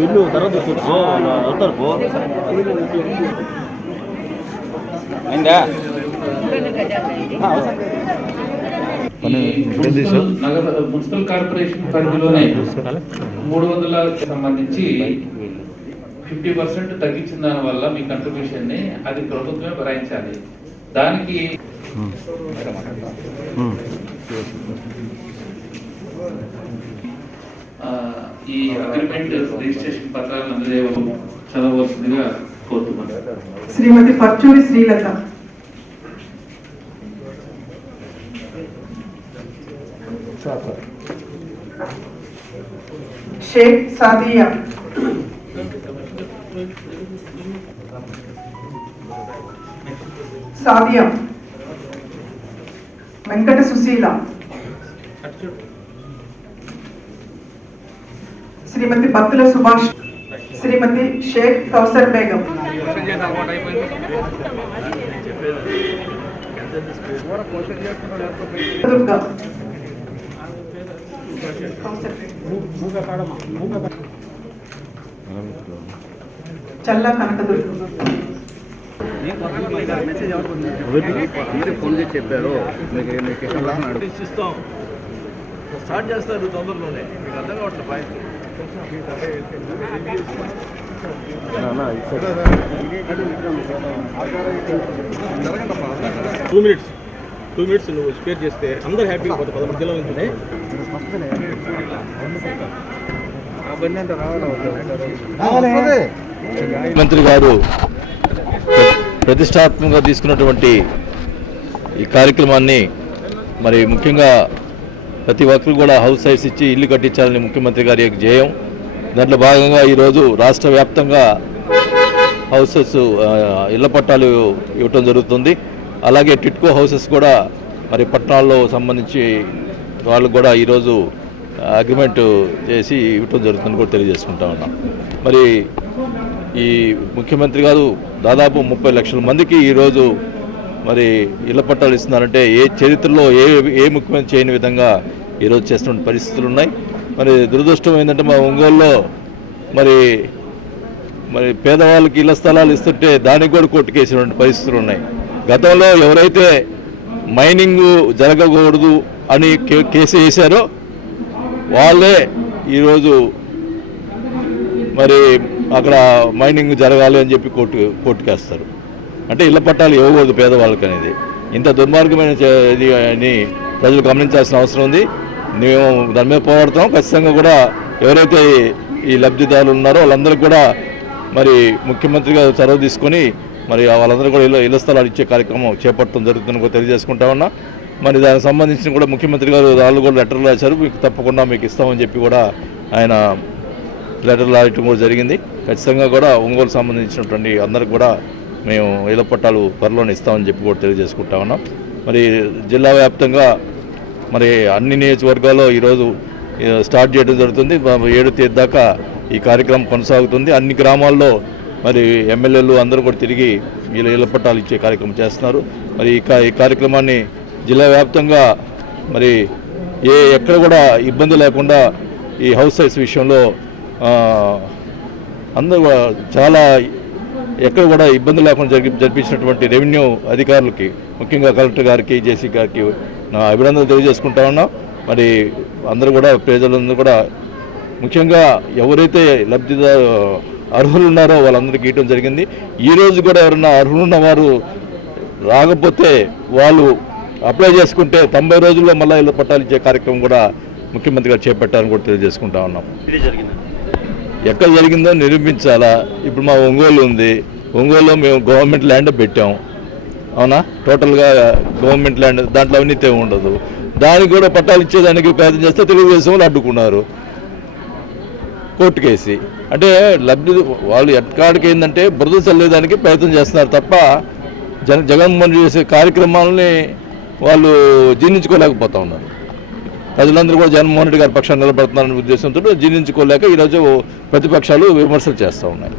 వెళ్ళు తర్వాత అవుతారు పో అయిందా మున్సిపల్ కార్పొరేషన్ పరిధిలోనే 300 సంబంధించి 50% తగ్గించిన దాని వల్ల మీ కంట్రిబ్యూషన్ ని అది ప్రభుత్వమే భరాయించాలి. దానికి ఈ అగ్రిమెంట్ రిజిస్ట్రేషన్ పత్రాలను అందజేయడం చదవవలసిందిగా కోరుతున్నాను. శ్రీమతి పర్చూరి శ్రీలత, షేక్ సాదియా, సాదియా, వెంకట సుశీల, శ్రీమతి బత్తుల సుభాష్, శ్రీమతి షేక్ కౌసర్ బేగం, దుర్గా, చల్లా కనకదుర్గ. ఫోన్ చేసి చెప్పారు స్టార్ట్ చేస్తారు తొందరలోనే, మీకు అర్థం కావట్లేదు. 2 minutes నువ్వు స్పేర్ చేస్తే అందరూ హ్యాపీగా పోతే 13 జిల్లాల నుంచి మంత్రి గారు ప్రతిష్టాత్మకంగా తీసుకున్నటువంటి ఈ కార్యక్రమాన్ని మరి ముఖ్యంగా ప్రతి ఒక్కరు కూడా హౌస్ సైట్స్ ఇచ్చి ఇల్లు కట్టించాలని ముఖ్యమంత్రి గారి యొక్క ధ్యేయం. దాంట్లో భాగంగా ఈరోజు రాష్ట్ర వ్యాప్తంగా హౌసెస్ ఇళ్ల పట్టాలు ఇవ్వటం జరుగుతుంది. అలాగే టిట్కో హౌసెస్ కూడా మరి పట్టణాల్లో సంబంధించి వాళ్ళు కూడా ఈరోజు అగ్రిమెంట్ చేసి ఇవ్వటం జరుగుతుందని కూడా తెలియజేసుకుంటా ఉన్నాం. మరి ఈ ముఖ్యమంత్రి గారు దాదాపు 30 లక్షల మందికి ఈరోజు మరి ఇళ్ల పట్టాలు ఇస్తున్నారంటే ఏ చరిత్రలో ఏ ముఖ్యమంత్రి చేయని విధంగా ఈరోజు చేస్తున్న పరిస్థితులు ఉన్నాయి. మరి దురదృష్టం ఏంటంటే మా ఒంగోలులో మరి పేదవాళ్ళకి ఇళ్ల స్థలాలు ఇస్తుంటే దానికి కూడా కొట్టుకేసినటువంటి పరిస్థితులు ఉన్నాయి. గతంలో ఎవరైతే మైనింగ్ జరగకూడదు అని కేసు వేశారో వాళ్ళే ఈరోజు మరి అక్కడ మైనింగ్ జరగాలి అని చెప్పి కోర్టుకేస్తారు. అంటే ఇళ్ల పట్టాలు ఇవ్వకూడదు పేదవాళ్ళకి అనేది ఇంత దుర్మార్గమైన ఇది అని ప్రజలు గమనించాల్సిన అవసరం ఉంది. మేము దాని మీద పోరాడుతాం. ఖచ్చితంగా కూడా ఎవరైతే ఈ లబ్ధిదారులు ఉన్నారో వాళ్ళందరికీ కూడా మరి ముఖ్యమంత్రిగా చొరవ తీసుకొని మరి వాళ్ళందరూ కూడా ఇళ్ల స్థలాలు ఇచ్చే కార్యక్రమం చేపట్టడం జరుగుతుందని కూడా తెలియజేసుకుంటా ఉన్నా. మరి దానికి సంబంధించిన కూడా ముఖ్యమంత్రి గారు వాళ్ళు కూడా లెటర్లు రాశారు, మీకు తప్పకుండా మీకు ఇస్తామని చెప్పి కూడా ఆయన లెటర్లు రాయటం కూడా జరిగింది. ఖచ్చితంగా కూడా ఒంగోలు సంబంధించినటువంటి అందరికి కూడా మేము ఇళ్ల పట్టాలు త్వరలోనే ఇస్తామని చెప్పి కూడా తెలియజేసుకుంటా ఉన్నాం. మరి జిల్లా వ్యాప్తంగా మరి అన్ని నియోజకవర్గాల్లో ఈరోజు స్టార్ట్ చేయడం జరుగుతుంది. 7వ తేదీ దాకా ఈ కార్యక్రమం కొనసాగుతుంది. అన్ని గ్రామాల్లో మరి ఎమ్మెల్యేలు అందరూ కూడా తిరిగి ఇళ్ల పట్టాలు ఇచ్చే కార్యక్రమం చేస్తున్నారు. మరి ఈ కార్యక్రమాన్ని జిల్లా వ్యాప్తంగా మరి ఎక్కడ కూడా ఇబ్బంది లేకుండా ఈ హౌస్ సైట్స్ విషయంలో అందరూ చాలా ఎక్కడ కూడా ఇబ్బంది లేకుండా జరిపించినటువంటి రెవెన్యూ అధికారులకి ముఖ్యంగా కలెక్టర్ గారికి, జేసీ గారికి నా అభినందనలు తెలియజేసుకుంటా ఉన్నాం. మరి అందరూ కూడా ప్రజలందరూ కూడా ముఖ్యంగా ఎవరైతే అర్హులు ఉన్నారో వాళ్ళందరికీ ఇవ్వడం జరిగింది. ఈరోజు కూడా ఎవరన్నా అర్హులున్న వారు రాకపోతే వాళ్ళు అప్లై చేసుకుంటే 90 రోజుల్లో మళ్ళీ ఇళ్ల పట్టాలు ఇచ్చే కార్యక్రమం కూడా ముఖ్యమంత్రి గారు చేపట్టారని కూడా తెలియజేసుకుంటా ఉన్నాం. ఎక్కడ జరిగిందో నిరూపించాలా. ఇప్పుడు మా ఒంగోలు ఉంది, ఒంగోలులో మేము గవర్నమెంట్ ల్యాండ్ పెట్టాం, అవునా? టోటల్గా గవర్నమెంట్ ల్యాండ్, దాంట్లో అవినీతి ఉండదు. దానికి కూడా పట్టాలు ఇచ్చేదానికి ప్రయత్నం చేస్తే తెలుగుదేశం వాళ్ళు అడ్డుకున్నారు కోర్టుకేసి. అంటే వాళ్ళు ఎక్కడికి ఏంటంటే బురద చల్లేదానికి ప్రయత్నం చేస్తున్నారు తప్ప జగన్మోహన్ చేసే కార్యక్రమాలని వాళ్ళు జీర్ణించుకోలేకపోతా ఉన్నారు. ప్రజలందరూ కూడా జగన్మోహన్ రెడ్డి గారి పక్షాన్ని నిలబడుతున్నారనే ఉద్దేశంతో జీర్ణించుకోలేక ఈరోజు ప్రతిపక్షాలు విమర్శలు చేస్తూ ఉన్నాయి.